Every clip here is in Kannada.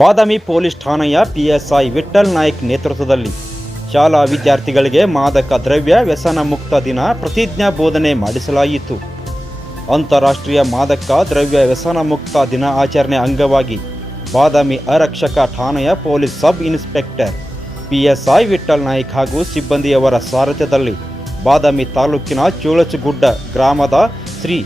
ಬಾದಾಮಿ ಪೊಲೀಸ್ ಠಾಣೆಯ ಪಿಎಸ್ಐ ವಿಠಲ್ ನಾಯ್ಕ್ ನೇತೃತ್ವದಲ್ಲಿ ಶಾಲಾ ವಿದ್ಯಾರ್ಥಿಗಳಿಗೆ ಮಾದಕ ದ್ರವ್ಯ ವ್ಯಸನ ಮುಕ್ತ ದಿನ ಪ್ರತಿಜ್ಞಾ ಬೋಧನೆ ಮಾಡಿಸಲಾಯಿತು. ಅಂತಾರಾಷ್ಟ್ರೀಯ ಮಾದಕ ದ್ರವ್ಯ ವ್ಯಸನ ಮುಕ್ತ ದಿನ ಆಚರಣೆ ಅಂಗವಾಗಿ ಬಾದಾಮಿ ಅರಕ್ಷಕ ಠಾಣೆಯ police sub inspector PSI Vittal Naik ಹಾಗೂ ಸಿಬ್ಬಂದಿಯವರ ಸಾರಥ್ಯದಲ್ಲಿ ಬಾದಾಮಿ ತಾಲೂಕಿನ ಚೋಳಚಗುಡ್ಡ ಗ್ರಾಮದ ಶ್ರೀ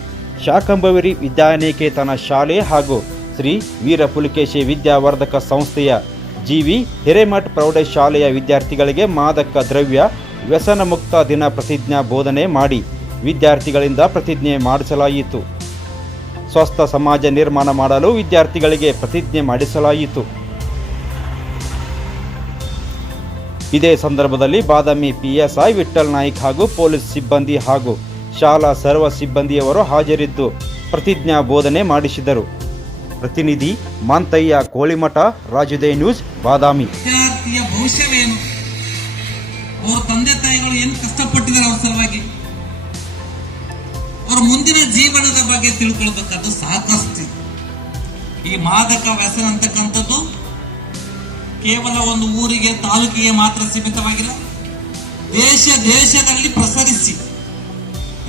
ಶಾಕಂಬವಿರಿ ವಿದ್ಯಾನಿಕೇತನ ಶಾಲೆ ಹಾಗೂ ಶ್ರೀ ವೀರಪುಲಿಕೇಶಿ ವಿದ್ಯಾವರ್ಧಕ ಸಂಸ್ಥೆಯ ಜಿವಿ ಹಿರೇಮಠ್ ಪ್ರೌಢಶಾಲೆಯ ವಿದ್ಯಾರ್ಥಿಗಳಿಗೆ ಮಾದಕ ದ್ರವ್ಯ ವ್ಯಸನ ಮುಕ್ತ ದಿನ ಪ್ರತಿಜ್ಞಾ ಬೋಧನೆ ಮಾಡಿ ವಿದ್ಯಾರ್ಥಿಗಳಿಂದ ಪ್ರತಿಜ್ಞೆ ಮಾಡಿಸಲಾಯಿತು. ಸ್ವಸ್ಥ ಸಮಾಜ ನಿರ್ಮಾಣ ಮಾಡಲು ವಿದ್ಯಾರ್ಥಿಗಳಿಗೆ ಪ್ರತಿಜ್ಞೆ ಮಾಡಿಸಲಾಯಿತು. ಇದೇ ಸಂದರ್ಭದಲ್ಲಿ ಬಾದಾಮಿ ಪಿಎಸ್ಐ ವಿಠಲ್ ನಾಯ್ಕ್ ಹಾಗೂ ಪೊಲೀಸ್ ಸಿಬ್ಬಂದಿ ಹಾಗೂ ಶಾಲಾ ಸರ್ವ ಸಿಬ್ಬಂದಿಯವರು ಹಾಜರಿದ್ದು ಪ್ರತಿಜ್ಞಾ ಬೋಧನೆ ಮಾಡಿಸಿದರು. ಪ್ರತಿನಿಧಿ ಮಾಂತಯ್ಯ ಕೋಳಿಮಠ, ರಾಜುದೇ ನ್ಯೂಸ್, ಬಾದಾಮಿ. ವಿದ್ಯಾರ್ಥಿಯ ಭವಿಷ್ಯವೇನು? ಅವರ ತಂದೆ ತಾಯಿಗಳು ಏನು ಕಷ್ಟಪಟ್ಟಿದ್ದಾರೆ ಅವ್ರ ಸಲುವಾಗಿ? ಅವರ ಮುಂದಿನ ಜೀವನದ ಬಗ್ಗೆ ತಿಳ್ಕೊಳ್ಬೇಕಾದ್ದು ಸಾಕಷ್ಟು ಈ ಮಾದಕ ವ್ಯಸನ ಅಂತಕ್ಕಂಥದ್ದು ಕೇವಲ ಒಂದು ಊರಿಗೆ, ತಾಲೂಕಿಗೆ ಮಾತ್ರ ಸೀಮಿತವಾಗಿಲ್ಲ. ದೇಶ ದೇಶದಲ್ಲಿ ಪ್ರಸರಿಸಿ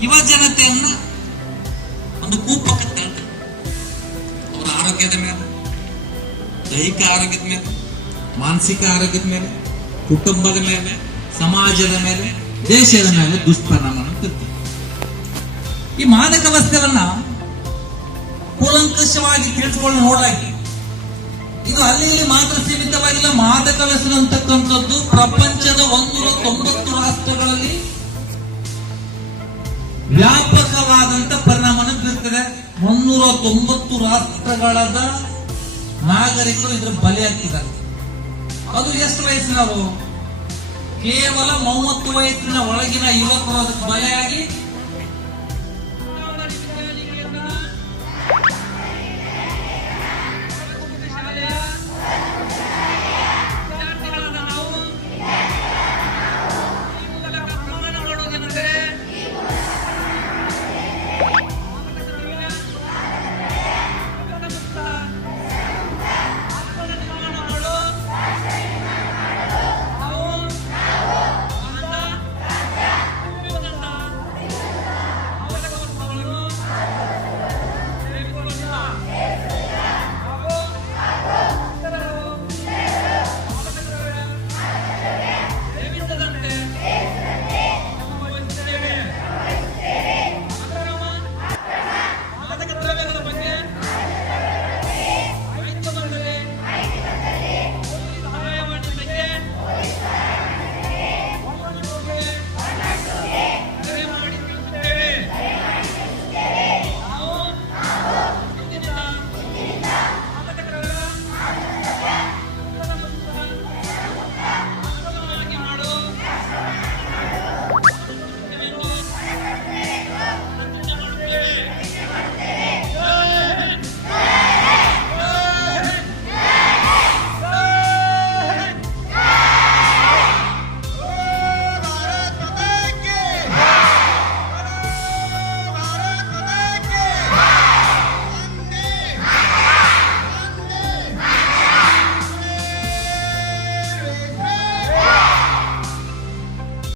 ಯುವ ಜನತೆಯನ್ನ ಒಂದು ಕೂಪಕ್ಕೆ ಆರೋಗ್ಯದ ಮೇಲೆ, ದೈಹಿಕ ಆರೋಗ್ಯದ ಮೇಲೆ, ಮಾನಸಿಕ ಆರೋಗ್ಯದ ಮೇಲೆ, ಕುಟುಂಬದ ಮೇಲೆ, ಸಮಾಜದ ಮೇಲೆ, ದೇಶದ ಮೇಲೆ ದುಷ್ಪರಿಣಾಮ ಬೀರ್ತದೆ ಈ ಮಾದಕ ವಸ್ತುಗಳನ್ನ ಕೂಲಂಕಷವಾಗಿ ತಿಳಿದುಕೊಂಡು ನೋಡಲಾಗಿ ಇದು ಅಲ್ಲಿ ಮಾತ್ರ ಸೀಮಿತವಾಗಿಲ್ಲ, ಮಾದಕ ವ್ಯಸನ ಅಂತಕ್ಕಂಥದ್ದು ಮುನ್ನೂರ ತೊಂಬತ್ತು ರಾಷ್ಟ್ರಗಳದ ನಾಗರಿಕರು ಇದ್ರ ಬಲಿಯಾಗ್ತಿದ್ದಾರೆ ಅದು ಎಷ್ಟು ವಯಸ್ಸಿನವರು ಕೇವಲ ಮೂವತ್ತು ವಯಸ್ಸಿನ ಒಳಗಿನ ಯುವಕರು ಅದಕ್ಕೆ ಬಲಿಯಾಗಿ